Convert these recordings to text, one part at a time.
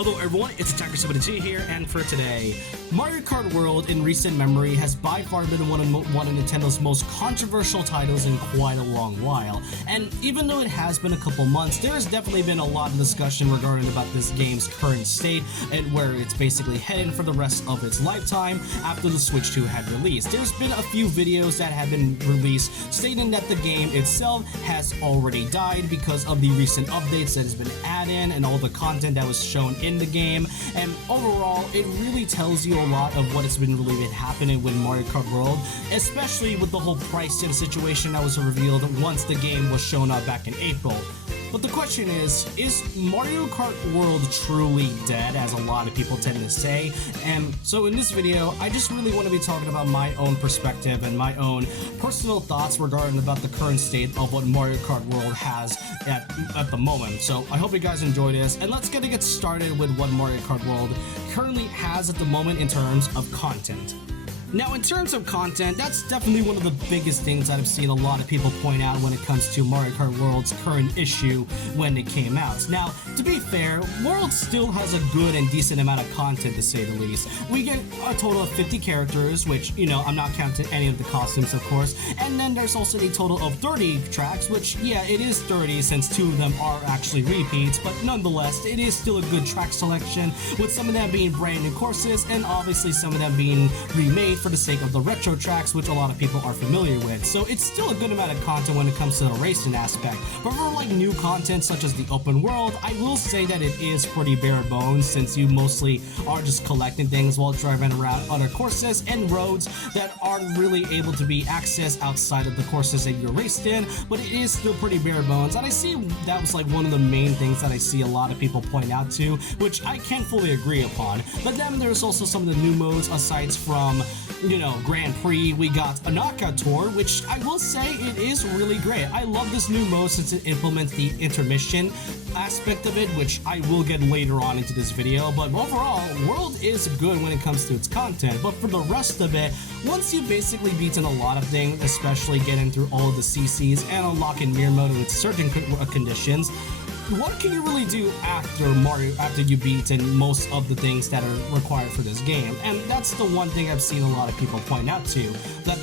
Hello everyone, it's Attacker72 here, and for today, Mario Kart World in recent memory has by far been one of Nintendo's most controversial titles in quite a long while. And even though it has been a couple months, there has definitely been a lot of discussion regarding about this game's current state and where it's basically heading for the rest of its lifetime after the Switch 2 had released. There's been a few videos that have been released stating that the game itself has already died because of the recent updates that has been added and all the content that was shown in the game, and overall it really tells you a lot of what has been really been happening with Mario Kart World, especially with the whole price situation that was revealed once the game was shown up back in April. But the question is Mario Kart World truly dead, as a lot of people tend to say? And so in this video, I just really want to be talking about my own perspective and my own personal thoughts regarding about the current state of what Mario Kart World has at the moment. So I hope you guys enjoy this, and let's get started with what Mario Kart World currently has at the moment in terms of content. Now, in terms of content, that's definitely one of the biggest things that I've seen a lot of people point out when it comes to Mario Kart World's current issue when it came out. Now, to be fair, World still has a good and decent amount of content, to say the least. We get a total of 50 characters, which, you know, I'm not counting any of the costumes, of course, and then there's also a total of 30 tracks, which, yeah, it is 30 since 2 of them are actually repeats, but nonetheless, it is still a good track selection, with some of them being brand new courses, and obviously some of them being remade for the sake of the retro tracks, which a lot of people are familiar with. So it's still a good amount of content when it comes to the racing aspect. But for like new content such as the open world, I will say that it is pretty bare bones, since you mostly are just collecting things while driving around other courses and roads that aren't really able to be accessed outside of the courses that you're raced in, but it is still pretty bare bones. And I see that was like one of the main things that I see a lot of people point out to, which I can fully agree upon. But then there's also some of the new modes, aside from, you know, Grand Prix. We got a knockout tour, which I will say it is really great. I love this new mode since it implements the intermission aspect of it, which I will get later on into this video. But overall, World is good when it comes to its content. But for the rest of it, once you've basically beaten a lot of things, especially getting through all of the CCs and unlocking mirror mode with certain conditions, what can you really do after you've beaten most of the things that are required for this game? And that's the one thing I've seen a lot of people point out to, that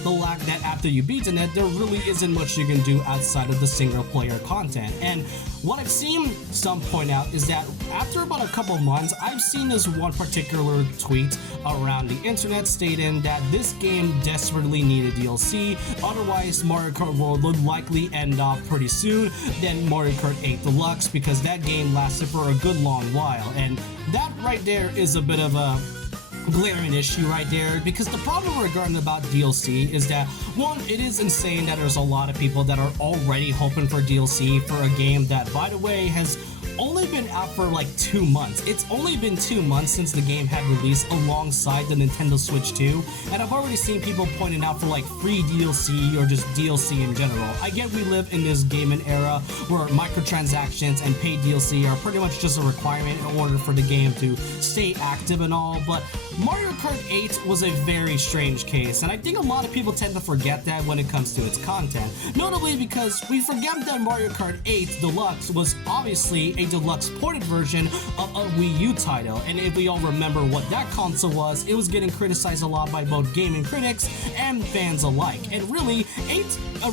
that after you've beaten it, there really isn't much you can do outside of the single player content. And what I've seen some point out is that after about a couple months, I've seen this one particular tweet around the internet stating that this game desperately needed DLC, otherwise Mario Kart World would likely end up pretty soon than Mario Kart 8 Deluxe, because that game lasted for a good long while. And that right there is a bit of a glaring issue right there, because the problem regarding about DLC is that, one, it is insane that there's a lot of people that are already hoping for DLC for a game that, by the way, has only been out for like 2 months. It's only been 2 months since the game had released alongside the Nintendo Switch 2, and I've already seen people pointing out for like free DLC or just DLC in general. I get we live in this gaming era where microtransactions and paid DLC are pretty much just a requirement in order for the game to stay active and all, but Mario Kart 8 was a very strange case, and I think a lot of people tend to forget that when it comes to its content. Notably because we forget that Mario Kart 8 Deluxe was obviously a deluxe ported version of a Wii U title, and if we all remember what that console was, it was getting criticized a lot by both gaming critics and fans alike. And really, 8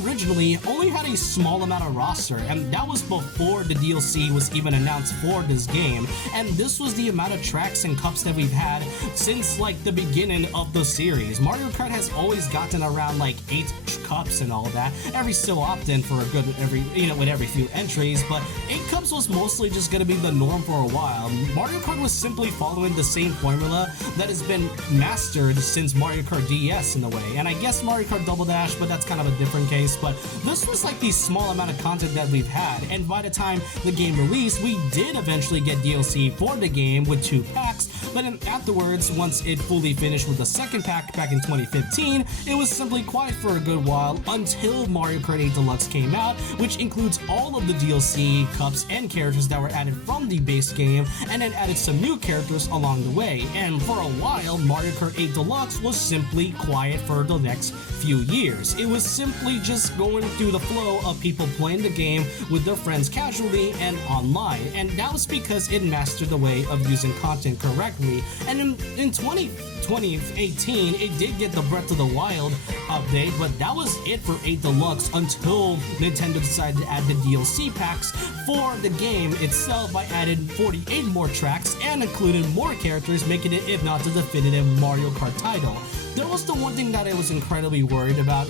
originally only had a small amount of roster, and that was before the DLC was even announced for this game, and this was the amount of tracks and cups that we've had since like the beginning of the series. Mario Kart has always gotten around like 8 cups and all that every so often for a good with every few entries, but 8 cups was mostly just gonna be the norm for a while. Mario Kart was simply following the same formula that has been mastered since Mario Kart DS in a way, and I guess Mario Kart Double Dash, but that's kind of a different case. But this was like the small amount of content that we've had, and by the time the game released, we did eventually get DLC for the game with 2 packs, But then afterwards, once it fully finished with the second pack back in 2015, it was simply quiet for a good while until Mario Kart 8 Deluxe came out, which includes all of the DLC, cups, and characters that were added from the base game, and then added some new characters along the way. And for a while, Mario Kart 8 Deluxe was simply quiet for the next few years. It was simply just going through the flow of people playing the game with their friends casually and online, and that was because it mastered the way of using content correctly. And in 2018, it did get the Breath of the Wild update, but that was it for 8 Deluxe until Nintendo decided to add the DLC packs for the game itself by adding 48 more tracks and including more characters, making it, if not the definitive Mario Kart title. That was the one thing that I was incredibly worried about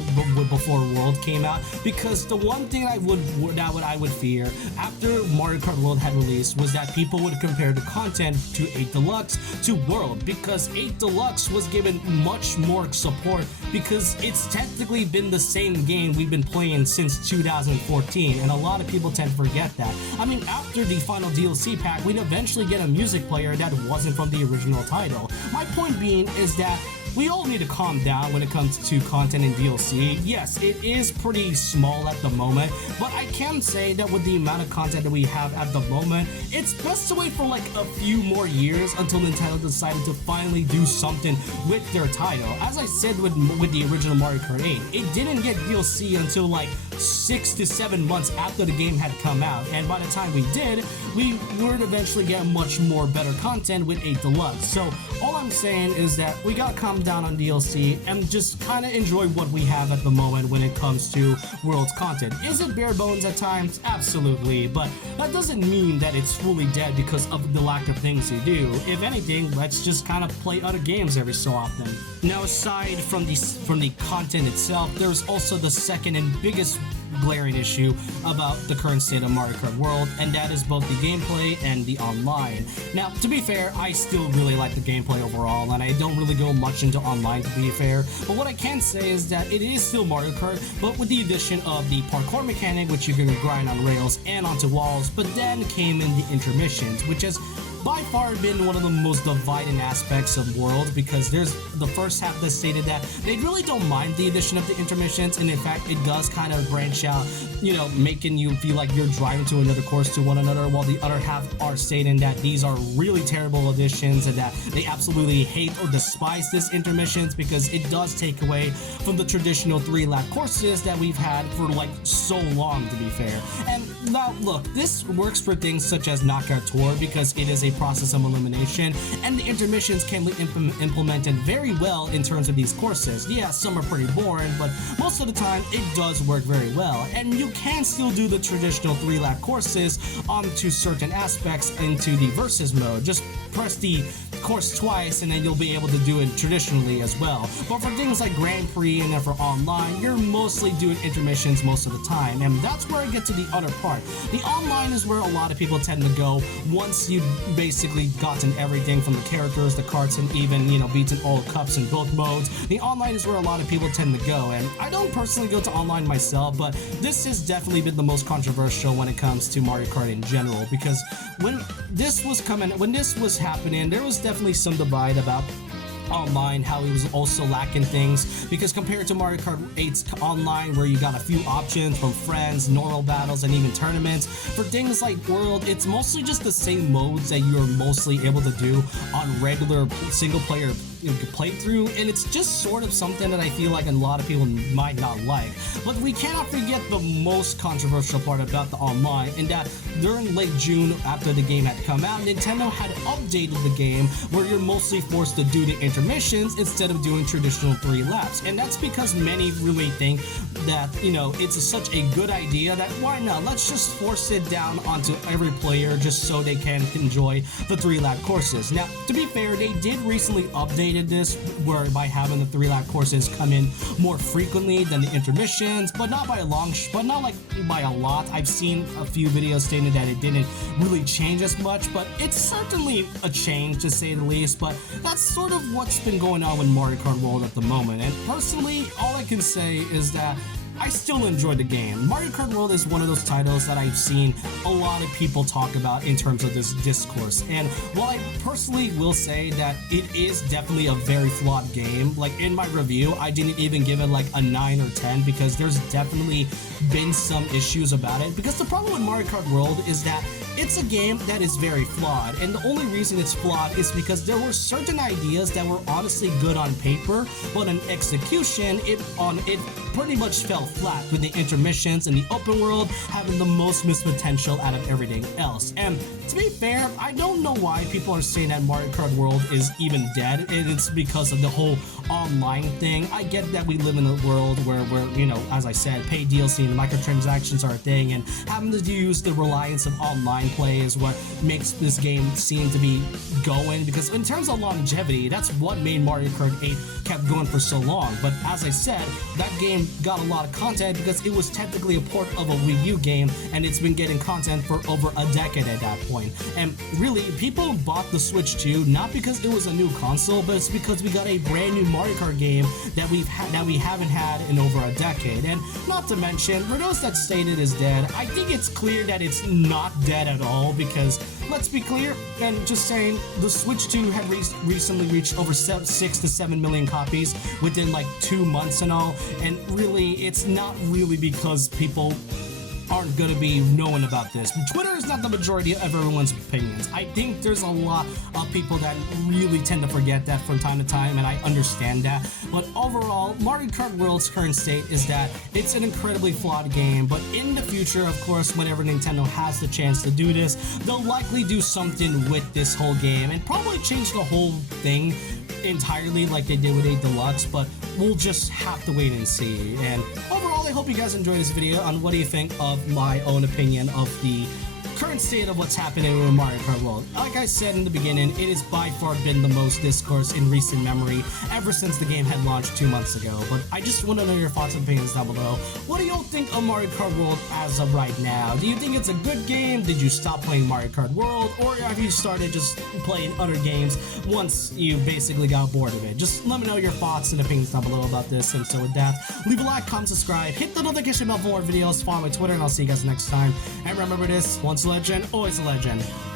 before World came out, because the one thing I would fear after Mario Kart World had released was that people would compare the content to 8 Deluxe to World, because 8 Deluxe was given much more support because it's technically been the same game we've been playing since 2014, and a lot of people tend to forget that. I mean, after the final DLC pack, we'd eventually get a music player that wasn't from the original title. My point being is that we all need to calm down when it comes to content and DLC. Yes, it is pretty small at the moment, but I can say that with the amount of content that we have at the moment, it's best to wait for like a few more years until Nintendo decided to finally do something with their title. As I said with the original Mario Kart 8, it didn't get DLC until like 6 to 7 months after the game had come out, and by the time we did, we would eventually get much more better content with 8 Deluxe. So all I'm saying is that we gotta calm down on DLC and just kind of enjoy what we have at the moment when it comes to World's content. Is it bare bones at times? Absolutely, but that doesn't mean that it's fully dead because of the lack of things to do. If anything, let's just kind of play other games every so often. Now, aside from the content itself, there's also the second and biggest glaring issue about the current state of Mario Kart World, and that is both the gameplay and the online. Now, to be fair, I still really like the gameplay overall, and I don't really go much into online, to be fair, but what I can say is that it is still Mario Kart, but with the addition of the parkour mechanic, which you can grind on rails and onto walls, but then came in the intermissions, which has by far been one of the most dividing aspects of World, because there's the first half that stated that they really don't mind the addition of the intermissions, and in fact it does kind of branch out, you know, making you feel like you're driving to another course to one another, while the other half are stating that these are really terrible additions and that they absolutely hate or despise this intermissions because it does take away from the traditional 3-lap courses that we've had for like so long, to be fair. And now look, this works for things such as Knockout Tour because it is a process of elimination, and the intermissions can be implemented very well in terms of these courses. Yeah, some are pretty boring, but most of the time it does work very well, and you can still do the traditional 3-lap courses onto certain aspects into the versus mode. Just press the course twice and then you'll be able to do it traditionally as well. But for things like Grand Prix and then for online, you're mostly doing intermissions most of the time, and that's where I get to the other part. The online is where a lot of people tend to go once you've basically gotten everything from the characters, the carts, and even, you know, beaten all cups in both modes. The online is where a lot of people tend to go, and I don't personally go to online myself, but this has definitely been the most controversial when it comes to Mario Kart in general, because when this was happening, there was definitely some divide about online, how it was also lacking things, because compared to Mario Kart 8's online, where you got a few options from friends, normal battles, and even tournaments, for things like World, it's mostly just the same modes that you're mostly able to do on regular single player playthrough, and it's just sort of something that I feel like a lot of people might not like. But we cannot forget the most controversial part about the online, and that during late June, after the game had come out, Nintendo had updated the game where you're mostly forced to do the intermissions instead of doing traditional 3 laps, and that's because many really think that, you know, it's such a good idea that why not, let's just force it down onto every player just so they can enjoy the 3-lap courses. Now, to be fair, they did recently update this where by having the 3-lap courses come in more frequently than the intermissions, but not by a by a lot. I've seen a few videos stating that it didn't really change as much, but it's certainly a change to say the least. But that's sort of what's been going on with Mario Kart World at the moment, and personally all I can say is that I still enjoy the game. Mario Kart World is one of those titles that I've seen a lot of people talk about in terms of this discourse. And while I personally will say that it is definitely a very flawed game, like in my review, I didn't even give it like a 9 or 10 because there's definitely been some issues about it. Because the problem with Mario Kart World is that it's a game that is very flawed, and the only reason it's flawed is because there were certain ideas that were honestly good on paper, but in execution, it pretty much fell flat, with the intermissions and the open world having the most missed potential out of everything else. And to be fair, I don't know why people are saying that Mario Kart World is even dead, and it's because of the whole online thing. I get that we live in a world where you know, as I said, paid DLC and microtransactions are a thing, and having to use the reliance of online play is what makes this game seem to be going, because in terms of longevity, that's what made Mario Kart 8 kept going for so long. But as I said, that game got a lot of content because it was technically a port of a Wii U game, and it's been getting content for over a decade at that point. And really, people bought the Switch 2 not because it was a new console, but it's because we got a brand new Mario Kart game that we haven't had in over a decade. And not to mention, for those that state it is dead, I think it's clear that it's not dead at all, because let's be clear, and just saying, the Switch 2 had recently reached over 6 to 7 million copies within like 2 months and all, and really, it's not really because people aren't going to be knowing about this. Twitter is not the majority of everyone's opinions. I think there's a lot of people that really tend to forget that from time to time, and I understand that. But overall, Mario Kart World's current state is that it's an incredibly flawed game, but in the future, of course, whenever Nintendo has the chance to do this, they'll likely do something with this whole game and probably change the whole thing entirely like they did with 8 Deluxe, but we'll just have to wait and see. And overall, I hope you guys enjoyed this video on what do you think of my own opinion of the current state of what's happening with Mario Kart World. Like I said in the beginning, it has by far been the most discourse in recent memory ever since the game had launched 2 months ago. But I just want to know your thoughts and opinions down below. What do you all think of Mario Kart World as of right now? Do you think it's a good game? Did you stop playing Mario Kart World? Or have you started just playing other games once you basically got bored of it? Just let me know your thoughts and opinions down below about this. And so with that, leave a like, comment, subscribe, hit the notification bell for more videos, follow my Twitter, and I'll see you guys next time. And remember this, once a legend, always a legend.